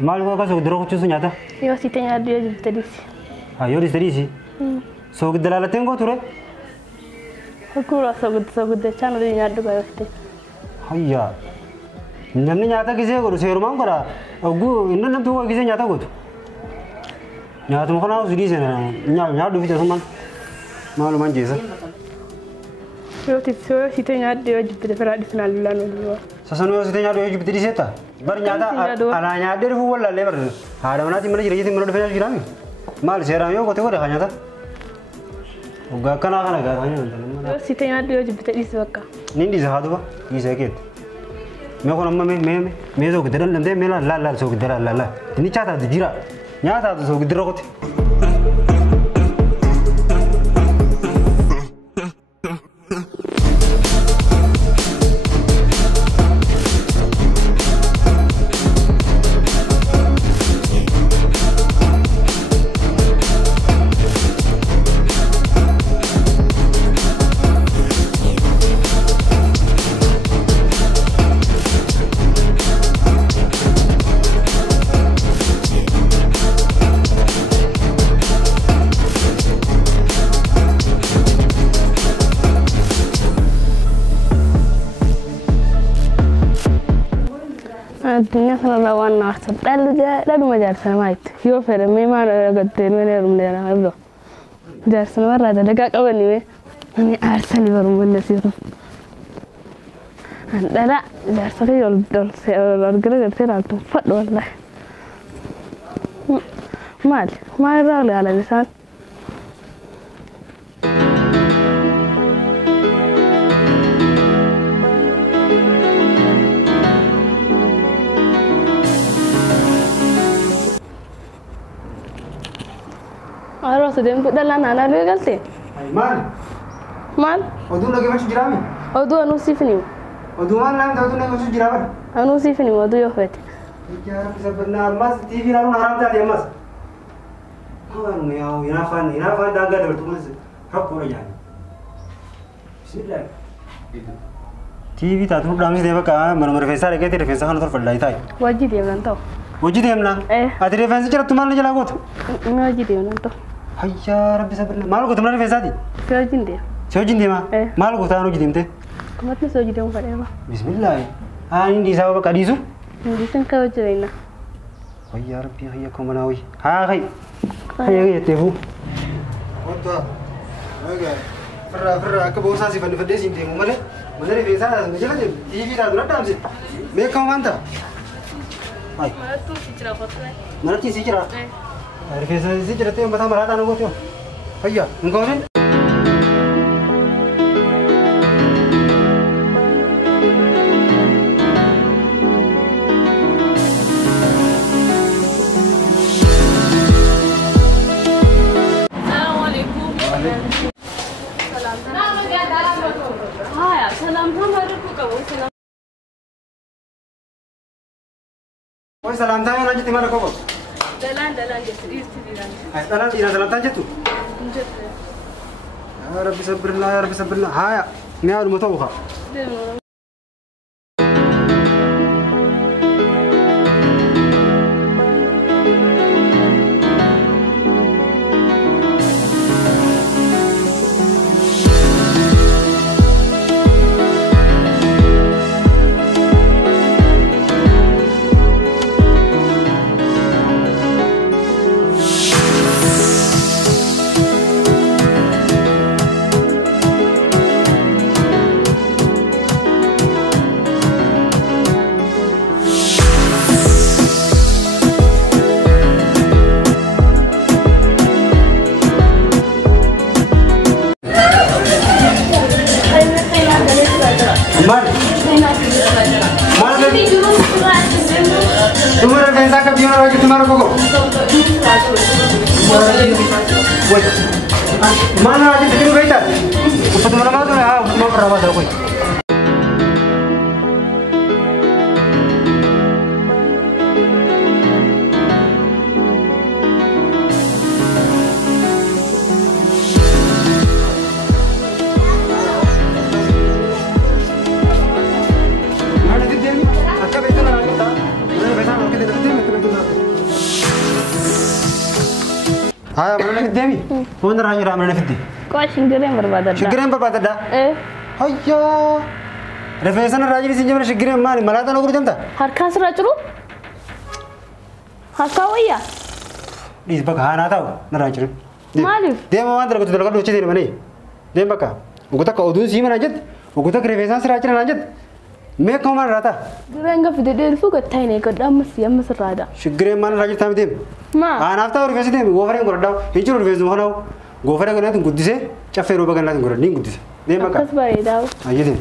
Maal kau kasih dulu kucing nyata? Yo si tanya dia juga tadi sih. Ayo di sini. So kita lalat tengok tu re. Aku rasa so good channel ini ada juga itu. Ayya. Namni nyata kisah kau seru mang kora. Aku ini nam tu kisah nyata kau. Nyata muka nak sudi sana. Nyata dulu kita semua. Malu manjesa. Yo si tanya dia juga pernah di final dulu. Sasanu si tanya dia juga di sana. Bar nyata anak nyata dia full lah lebar. Ada mana sih mana jadi mana di final jirami. Mal seram yo kau tu kau dah nyata. Uga kana gak hanya. Yo si tanya dia juga di sana. Nindi sahadu ba? Ini sakit. Meko nama me so kita dalam deh mela la so kita la. Ini cata di jira. Nyata tu so kita rokot. Dunia selalu warna asal. Lalu majar sama itu. Yo film memang ada ketemuan yang rumah orang itu. Jar sama rada dekat kawan ni. Ini asal di rumah ni sih. Anda jar sekali orang gerak gerak tu fat wallah. Mal rale ala lisan. Harus sedang tu dalam anak dia kalti. Mal. Odu lagi masuk jirami. Odu anu sifni. Odu mana tahu tu lagi masuk jiraman. Anu sifni odu yo fet. Bicara bisa benar mas TV lalu haram tadi mas. Kawan ni au inafan dah ada tu mas. Hak pun aja. Bismillah. TV tak tu dalam sini apa? Mana refensa lagi tu refensa kan tu fadai tay. Wajib dia nantau. Wajib dia mana? Ada refensa cara tu mana je lagu tu? Wajib dia nantau. Ayya Rabbi sabarna. Malu ko tumna refensa di? Sojin dia. Sojin dia mah? Malu ko tahu jidim te? Kamat ni sojin dia pada apa? Bismillah. Ini di sawah kadisu? Di sana kau ceraina. Ayya Rabbi ayya ko manawi. Hai. Ayya tehu. Otta. Oke. Ferra ke bosan sih pada sini temu mana? Mana refensa? Menjelaskan TV dah dulu dah sih. Mereka mantap. Hai. Mana tu si cerah foto? Mana tu si cerah? Refensa si cerah tu yang pertama rata nunggu tu. Ayya, engkau ni? Salam tanya lanjut di mana kau? Dalan jadi istilah. Dalan tanya tu. Ya Rabbi sabarna. Haya, ni ada motor kah? तुम्हारा कैसा का बिना लगे तुम्हारा को mana aja bikin kita cepet mana tuh ya mau perawat aku ada di sini, aku betul nak kita, mana betul nak kita Haa mana fiddee mi? Foon irraa jira mana fiddee. Koo shingireen barbaadadha. Shingireen barbaadadha? Hayyaa. Rifeensa irraa jiri siin jabana shingireen maali malaataa na gurguramta? Harkaan sirraa jiru? Harkaa wayyaa? Dhiis bakka haanaa ta'u narraa jiru. Maaliif? Deema waan dalagatu dalagaa dhochitee deemanii. Deem bakka. Uguta akka oduun sii mana jette. Uguta akka rifeensaan sirraa jira naan jette. Mee akka maal irraa ta'a? Gireen gaafa dedee dhufuu gattaa hin eeggadhu ammas irraadha. Shingireen maal irraa jirtaa deem? Maa? Haanaaf ta'u rifeensi deemi goofareen godhadhaa. Hin jiru rifeensuma honaa'u. Goofaree godhaatiin guddisee caffee rooba gannaatiin godhadhiin guddise. Deem bakka. Akkas bareedaa. Ayyee deem.